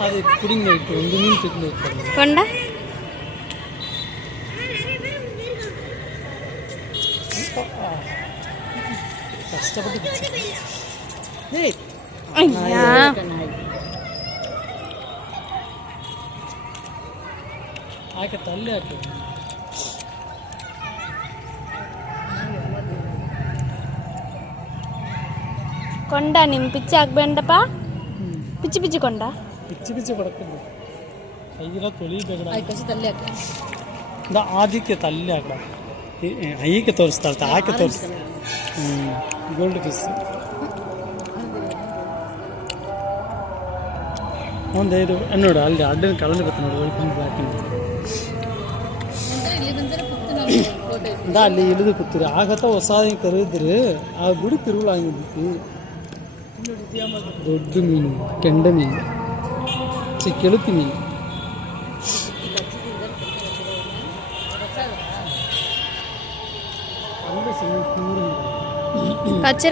ಅದು ಪುಡಿಂಗ್ ಇಟ್ಟು ಒಂದು ಮೀನು ತಿಂದು ಕೊಂಡ ಕಷ್ಟಪಟ್ಟು ಹಾಕಿ ತಲ್ಲಿ ಹಾಕಿ ಕೊಂಡ ನಿಮ್ಮ ಪಿಚ್ಚಿ ಹಾಕ್ಬೇಂಡಪ್ಪ ಪಿಚ್ಚಿ ಪಿಚ್ಚಿ ಕೊಂಡ ಪಿಚ್ಚಿ ಪಿಚ್ಚಿ ಕೊಡಕ್ಕಿಲ್ಲ ಕೈಗೆಲ್ಲ ತೊಳಿಬೇಡ ತಲ್ಲಿ ಹಾಕ ಆದಿತ್ಯ ತಲ್ಲಿ ಹಾಕಡ ಹೀಗೆ ತೋರಿಸ್ತಾಳ್ತ ಆಕೆ ತೋರಿಸ್ತಾ ಗೋಲ್ಡ್ ಫಿಶ್ ಒಂದು ಇದು ನೋಡು ಅಲ್ಲಿ ಅಡ್ಡನ ಕಲಂದು ಬರ್ತದೆ ನೋಡಿ ಅಲ್ಲಿ ಇಳಿದು ಕೂತೀರಿ ಆಗತ್ತ ಹೊಸ ಹಿಂಗೆ ಕರೆದಿದ್ರಿ ಆ ಗುಡಿ ತಿರುಳು ಆಗಿದ್ದು ದೊಡ್ಡ ಮೀನು ಕೆಂಡ ಮೀನು ಕೆಳುತಿ ಮೀನು ಕಚ್ಚರ